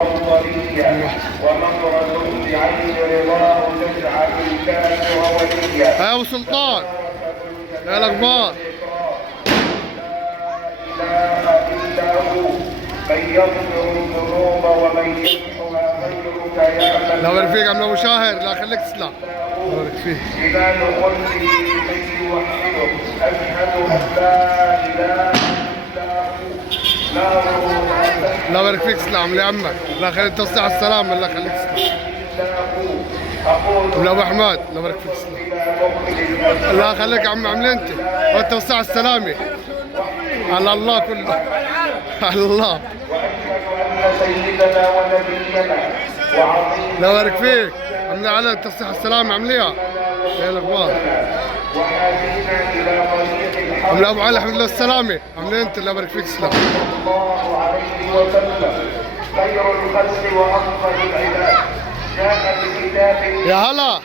ونظرة بعين رضاه تجعل الكافر وليا. يا ابو سلطان يا الاخبار. لا اله الا هو من يغفر الذنوب ومن يمحها غيرك يا من لا بارك فيك عم ابو شاهر، لا خليك تسلم. الله يبارك فيك. إمام قلبي من يوحده أشهد أن لا إله إلا هو لا الله يبارك فيك تسلم لي عمك، الله يخليك توسع السلام، الله يخليك تسلم. ولا ابو احمد الله يبارك فيك تسلم. الله يخليك يا عم عملي انت وتوسع السلامه على الله كله على الله. وأشهد أن سيدنا ونبينا وعظيمنا الله يبارك فيك عملي على توسع السلامه عمليها. ايه الاخبار؟ وحادينا إلى طريق الحق عملي ابو علي الحمد لله السلامه عملي انت الله يبارك فيك تسلم. صلى الله عليه وسلم خير الخلق وأفضل العباد جاء بكتاب يا هلا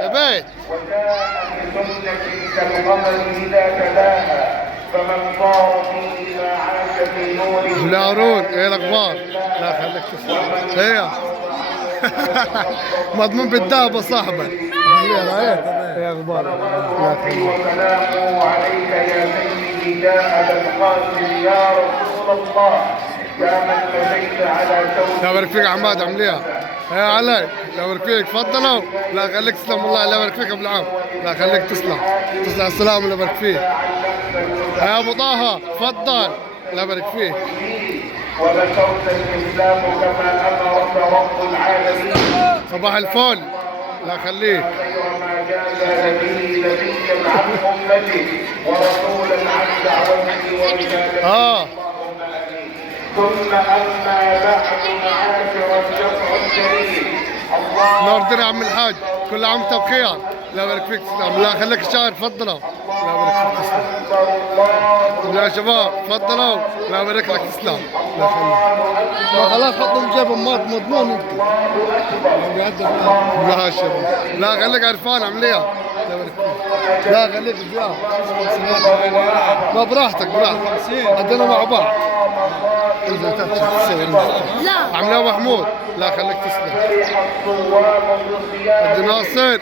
يا بيت. وجاء بسنة كالقمر إذا تلاها فمن صار فيه ما عاش في نور عملي هارون ايه الاخبار؟ الله يخليك تسلم. ايه مضمون بالذهب يا صاحبي. ايه اخبارك؟ الله يخليك. وسلامه عليك يا سيدي يا أبا القاسم يا رسول الله يا من مشيت على الله ثوب يبارك فيك يا عماد عمليها. يا علي الله يبارك فيك تفضلوا. الله يخليك تسلم والله الله يبارك فيك ابو العام. الله يخليك تسلم تسلم السلام الله يبارك فيك. يا ابو طه تفضل الله يبارك فيك. ونشرت الإسلام كما أمرك رب العالمين صباح الفل الله يخليك. خير ما جاز به نبيا عن أمته ورسولا عن دعوته ورسالته ثم أما بعد معاشر الجمع الكريم الله نور الدنيا عم الحاج كل عام وانت بخير. الله يبارك فيك تسلم. الله يخليك الشاعر تفضلوا. الله يبارك فيك تسلم. أكبر الله يا شباب تفضلوا الله يبارك لك تسلم. الله يخليك. ما خلاص حطهم جيبهم مضمون انت. لا شباب لا خليك عرفان عمليها. الله يبارك فيك. لا خليك زياد. ما براحتك براحتك عندنا مع بعض. لا عمليها ابو محمود الله يخليك تسلم. عبد الناصر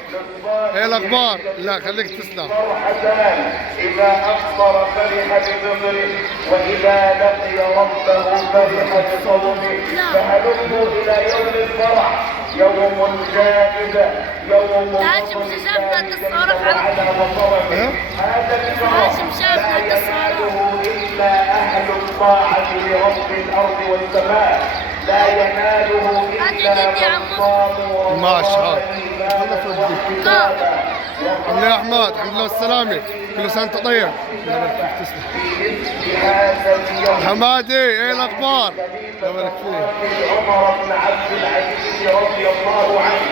ايه الاخبار؟ لا خليك تسلم. فرحتان إذا أفطر فرح بفطره وإذا لقي ربه فرح بصومه فهلموا إلى يوم الفرح يوم جائزة يوم هاشم شافنا التصارح على وطرفه هذا الفرح هاشم شافنا لا التصارح يناله إلا أهل الطاعة لرب الأرض والسماء لا يناله إلا من صاموا ما شاء عملي يا احمد الحمد لله السلامه كل سنه وانت طيب. الله يبارك فيك تسلم. حمادي ايه الاخبار؟ الله يبارك فيك. عمر بن عبد العزيز رضي الله عنه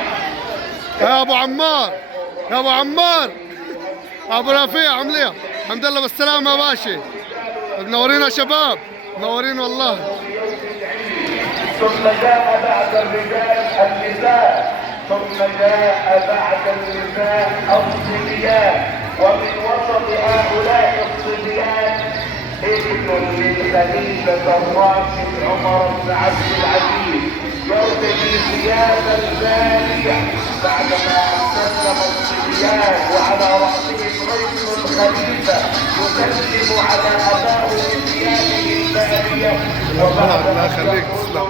يا ابو عمار يا ابو عمار ابو رفيع عمليه الحمد لله بالسلامه يا باشا. منورين يا شباب منورين والله. ثم جاء بعد الرجال النساء ثم جاء بعد النساء الصبيان ومن وسط هؤلاء الصبيان ابن للخليفة الراشد عمر بن عبد العزيز يرتدي ثيابا زانية بعدما سلم الصبيان وعلى رأسهم رجل الخليفة يسلم على أباه بثيابه البالية وبعد الله يخليك تسلم.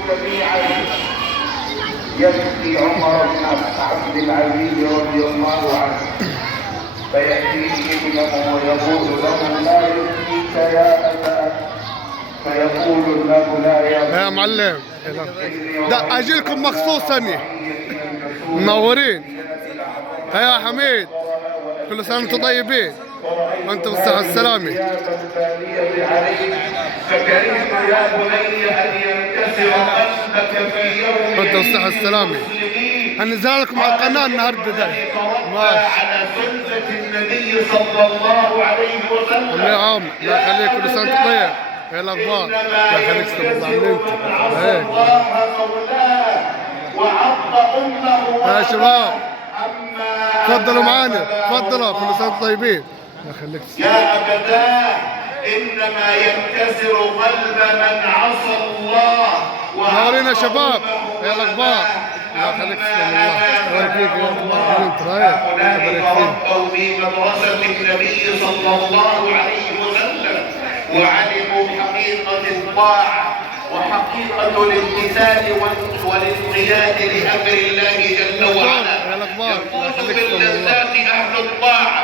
يبكي عمر بن عبد العزيز رضي الله عنه فيأتيه ابنه ويقول له لا يبكيك يا أبا فيقول له لا يبكيك يا معلم ده اجيلكم مخصوص اني منورين. يا حميد كل سنه وانتم طيبين وانتم بالصحه والسلامه. فكرهت يا بني ان ينكسر قلبك في يوم وانتم بالصحه والسلامه. هنزل لكم على القناه النهارده ده ماشي. على سنة النبي صلى الله عليه وسلم يا عم الله يخليك كل سنه وانت طيب. ايه الاخبار؟ الله يخليك تسلم الله عليك. ايه الله مولاه وعض امه يا شباب تفضلوا معانا تفضلوا كل سنه وانتم طيبين. الله يخليك تسلم. يا أبتاه إنما ينكسر قلب من عصى الله منورين يا شباب. يا الاخبار. الله يخليك تسلم الله. بارك فيك يا اخبار انت رايق. تربوا في مدرسة النبي صلى الله عليه وسلم وعلموا حقيقة الطاعة وحقيقة الامتثال والانقياد لأمر الله جل وعلا. يفوز باللذات أهل الطاعة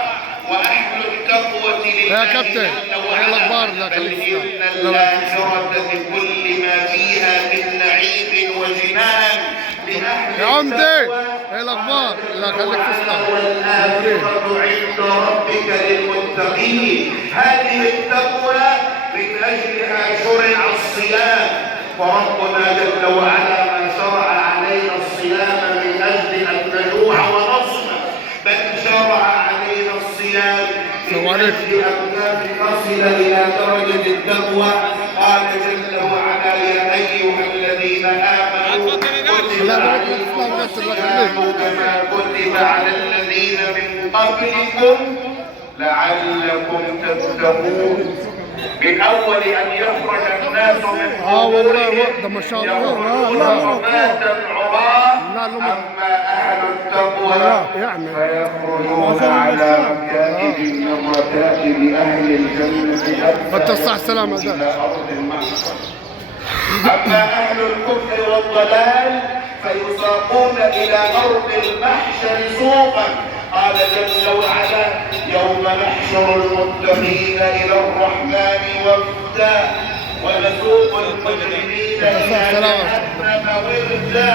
وأهل التقوى لله يا كابتن. يا الاخبار. بل إن الآخرة بكل ما فيها من نعيم وجنان لأهل يا عمدي. ايه الاخبار؟ الله يخليك تسلم. والآخرة عند ربك للمتقين. هذه التقوى من أجلها شرع الصيام، فربنا جل وعلا ما شرع علينا الصيام من أجل أن نجوع ونصم، بل شرع علينا الصيام من أجل أن نصل إلى درجة التقوى. قال جل وعلا يا أيها الذين آمنوا كتب عليكم الصيام كما كتب على الذين من قبلكم لعلكم تتقون. من أول أن يخرج الناس من قبورهم ده ما شاء الله. يخرجون حفاة عراة، أما أهل التقوى فيخرجون على مكاتب من ركائب أهل الجنة وتصح سلامة إلى أرض المحشر. أما أهل الكفر والضلال فيساقون إلى أرض المحشر سوقا. قال جل وعلا يوم نحشر المتقين إلى الرحمن وفدا ونسوق المجرمين إلى جهنم وردا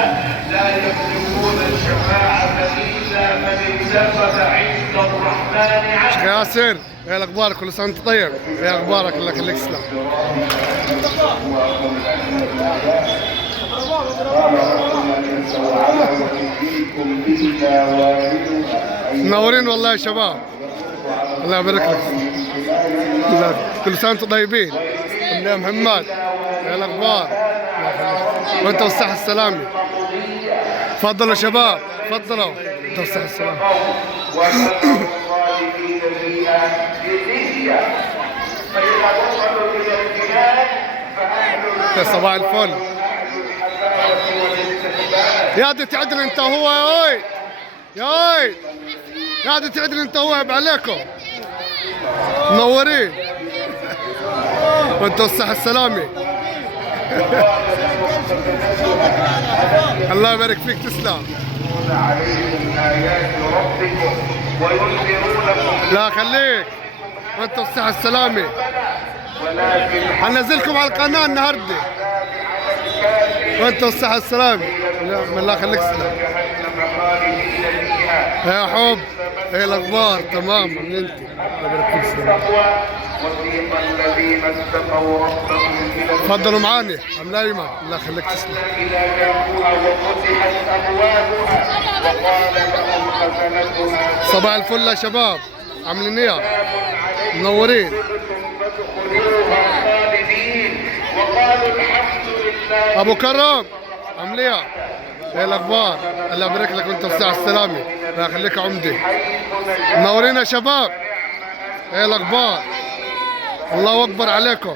لا يملكون الشفاعة إلا من اتخذ عند الرحمن عهدا. شيخ ياسر. ايه الاخبار؟ كل سنه وانت طيب. ايه اخبارك؟ الله يخليك تسلم. منورين والله يا شباب. الله يبارك لك. كل سنه وانتم طيبين. يا محمد. ايه الاخبار؟ وانت والصحه السلامه. تفضلوا يا شباب تفضلوا. انت والصحه السلامه. يا صباح الفل. يا دي تعدل انت هو يا وي. يا وي يا دي تعدل انت هو. عيب عليكم. منورين. وانت والصحة السلامة. الله يبارك فيك تسلم. عليهم آيات ربكم وينذرونكم. لا خليك. وانت والصحة السلامة. هنزلكم على القناة النهاردة. وانت والصحة السلامة. الله يخليك تسلم. يا حب. ايه الاخبار؟ تمام. من انت. الله يبارك فيك تسلم. تفضلوا معاني عم لايمة. الله يخليك تسلم. صباح الفل يا شباب. عاملين ايه؟ منورين. ابو كرم عامل ايه؟ ايه الاخبار؟ الله يبارك لك وانت بصحة السلامة. الله يخليك عمدي. منورين يا شباب. ايه الاخبار؟ الله اكبر عليكم.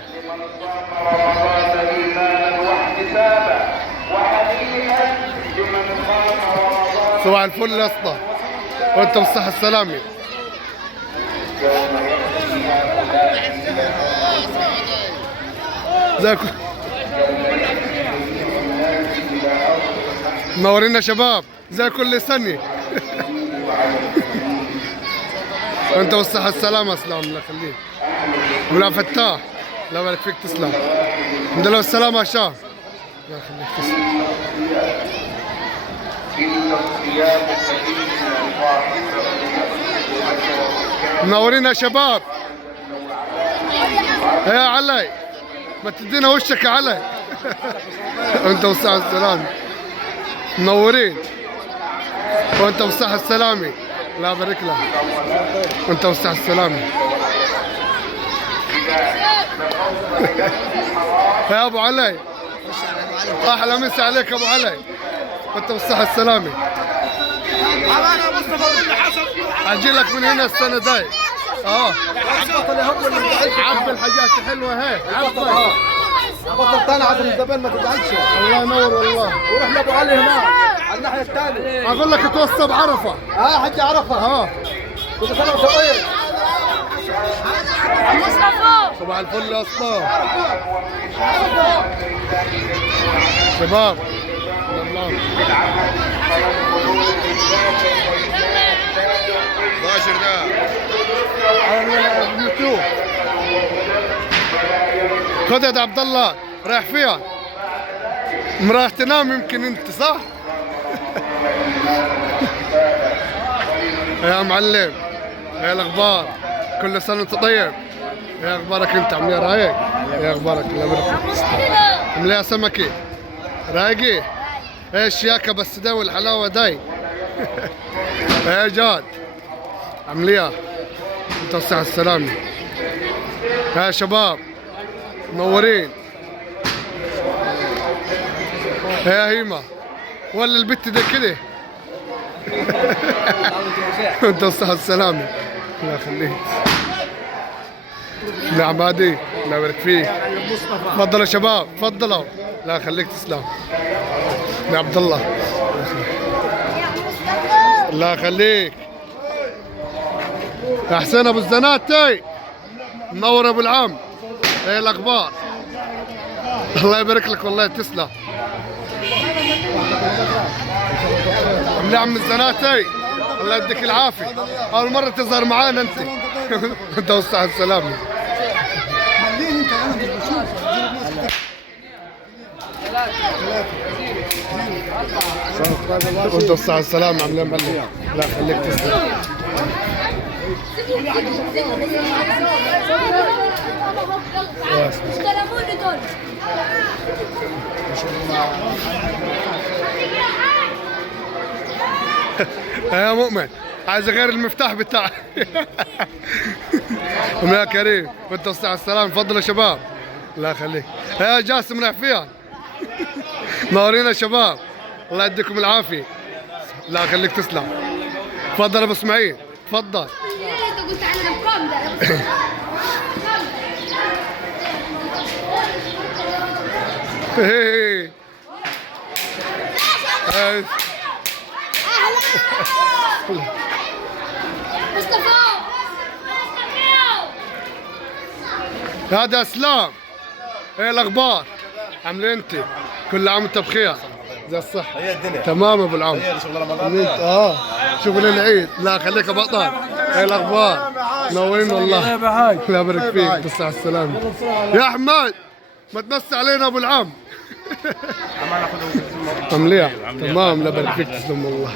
صباح الفل يا اسطى. وانت بالصحة السلامة. ازيكم؟ منورين يا شباب زي كل سنة. وانت بالصحة السلامة. اسلام الله يخليك. ولا فتاح. الله يبارك فيك تسلم. الحمد لله والسلامة يا شاه. الله يخليك تسلم. منورين يا شباب. يا علي ما تدينا وشك يا علي. وانت بالصحة السلامة. منورين. وانت بالصحة السلامة. الله يبارك لك. وانت بالصحة السلامة. يا ابو علي احلى مسا عليك يا ابو علي. وانت بالصحة السلامة. اجي لك من هنا السنة داي. عبي الحاجات الحلوة هيك. عبي بطلتنا عشان الزبائن ما تزعلش. الله ينور والله. وروح لابو علي هناك على الناحيه الثانيه. اقول لك توصى بعرفه. حج عرفه. كل سنه وانت طيب. مصطفى صباح الفل يا اسطى. شباب باشر ده على اليوتيوب. خد يا عبد الله رايح فيها. مراه تنام يمكن انت صح؟ يا معلم يا الاخبار كل سنه وانت طيب. يا اخبارك انت عامل ايه رايق؟ يا اخبارك الله يبارك. عامل ايه يا سمكي؟ رايقي؟ ايش ياكا بس ده والحلاوه داي. يا جاد عامل ايه؟ انت الصحة السلامة. يا شباب منورين. يا هيما ولا البت ده كده. انت الصحة السلامة. الله يخليك. يا عبادي الله يبارك فيك. تفضلوا يا شباب تفضلوا. الله يخليك تسلم. يا عبد الله الله يخليك. يا حسين ابو الزنات تاي منور ابو العم. ايه الاخبار؟ الله يبارك لك والله تسلم. عامل عم الزناتي الله يديك العافيه. اول مره تظهر معانا انت. انت والصحه السلامه. وانت والصحه السلامه عاملين ملي. لا خليك تسلم. استلموني دول. يا مؤمن عايز غير المفتاح بتاعك. يا كريم وانت والصحة السلام. تفضلوا يا شباب. الله يخليك. يا جاسم رايح فيها. نورينا يا شباب. الله يديكم العافية. الله يخليك تسلم. تفضل ابو اسماعيل تفضل. قلت على الارقام ده. مصطفى هذا اسلام. ايه الاخبار؟ عامل انت؟ كل عام وانت بخير. زي الصح. هي الدنيا تمام ابو العم. هي شغل رمضان. شغل العيد. لا خليك يا بطل. ايه الاخبار؟ منورين والله. الله يبارك فيك بالصحة السلامة. يا احمد ما تمسي علينا ابو العم. مليح تمام. الله يبارك فيك تسلم والله.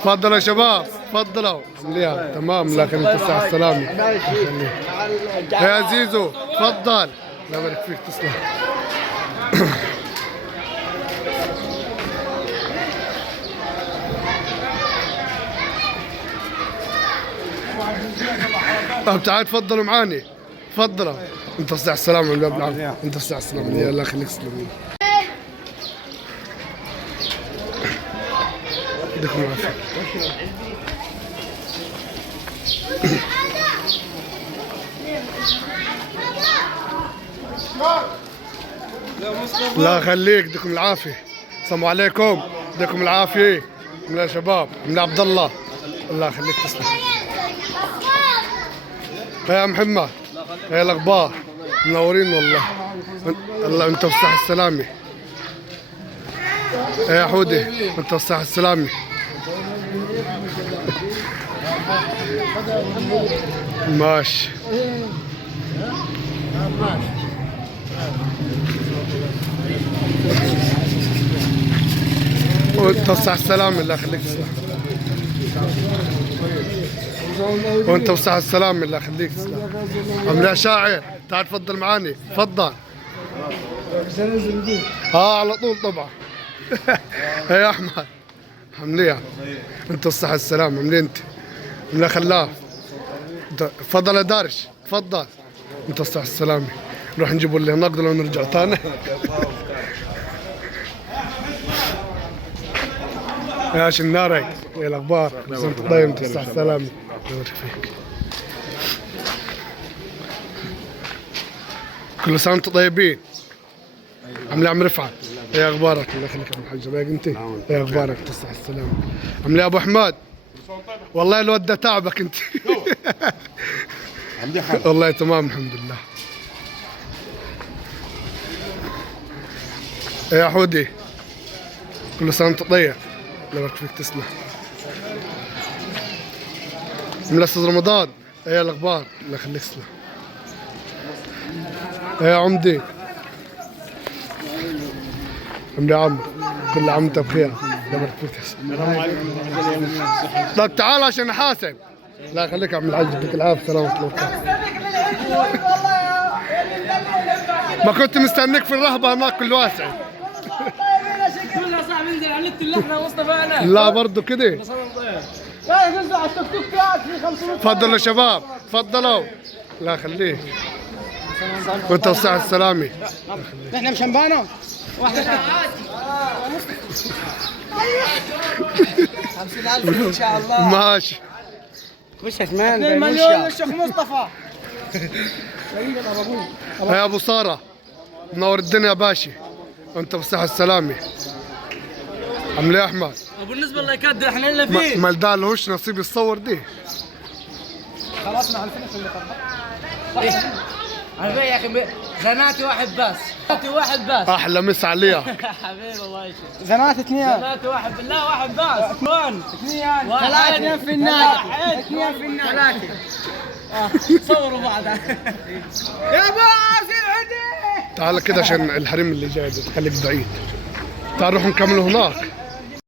تفضلوا يا شباب تفضلوا. مليح تمام. الله يخليك بالصحة السلامة. يا زيزو تفضل. الله يبارك فيك تسلم. طب تعال تفضلوا معاني. تفضلوا. انت الصحة السلامة يا ابن العم. انت الصحة السلامة. يا الله يخليك تسلم. يديكم العافية. الله يخليك يديكم العافية. السلام عليكم. يديكم العافية. من يا شباب من عبد الله. الله يخليك تسلم. يا محمد يا الاخبار؟ منورين والله. الله انت بالصحة السلامة. يا حودي انت بالصحة السلامة. ماشي. وانت بالصحة السلامة. الله يخليك تسلم. وانت بالصحة السلامة. الله يخليك تسلم. عامل يا شاعر تعال تفضل معاني. تفضل. على طول طبعا. يا احمد عامل انت الصحة السلامة. عامل انت؟ عامل خلاف. تفضل يا دارش تفضل. انت الصحة السلامة. نروح نجيب اللي نقدر ونرجع ثاني. يا شناري ايه الاخبار؟ انت طيب انت الصحة السلامة. يبارك فيك. كل سنة وانتم طيبين. عامل ايه يا عم رفعت؟ ايه اخبارك؟ الله يخليك يا ابو الحاج باقي انت؟ ايه اخبارك؟ تصح السلامة. عامل ايه يا ابو حماد؟ والله الواد ده تعبك انت. والله تمام الحمد لله. ايه يا حودي؟ كل سنة وانت طيب. الله يبارك فيك تسمع. من استاذ رمضان، ايه الاخبار؟ الله يخليك تسلم. ايه يا عمدي؟ عامل ايه يا عم؟ كل عام وانت بخير. الله يبارك فيك تسلم. طب تعال عشان احاسب. لا خليك يا عم الحاج، يديك العافيه سلامة الله. ما كنت مستنيك في الرهبه هناك كل واسع. كلنا صاحب ننزل على النت اللي احنا مصطفى انا. لا برضه كده. لا تنزل على التيك توك تاعك في 500. تفضلوا يا شباب تفضلوا. لا خليك وانت وصحة السلامة. احنا مشنبانه. واحدة 50,000 ان شاء الله. ماشي. وشك مان 2 مليون للشيخ مصطفى. يا ابو سارة منور الدنيا يا باشا، وانت بصحة السلامة. عامل ايه يا احمد؟ وبالنسبه للايكاد احنا اللي فيه ما ده لهوش نصيب يتصور دي. خلاص مع الفينش اللي طلع. عارفين يا اخي زناتي واحد بس. زناتي واحد بس. احلى مسا عليها. حبيبي الله يشفيك. زنات 2. زناتي واحد بالله واحد بس. 2 واحد. 3 في النادي. 2 في النادي. 3 صوروا بعض. يا باسل عندي. تعال كده عشان الحريم اللي جاي ده تخليك بعيد. تعال نروح نكملوا هناك.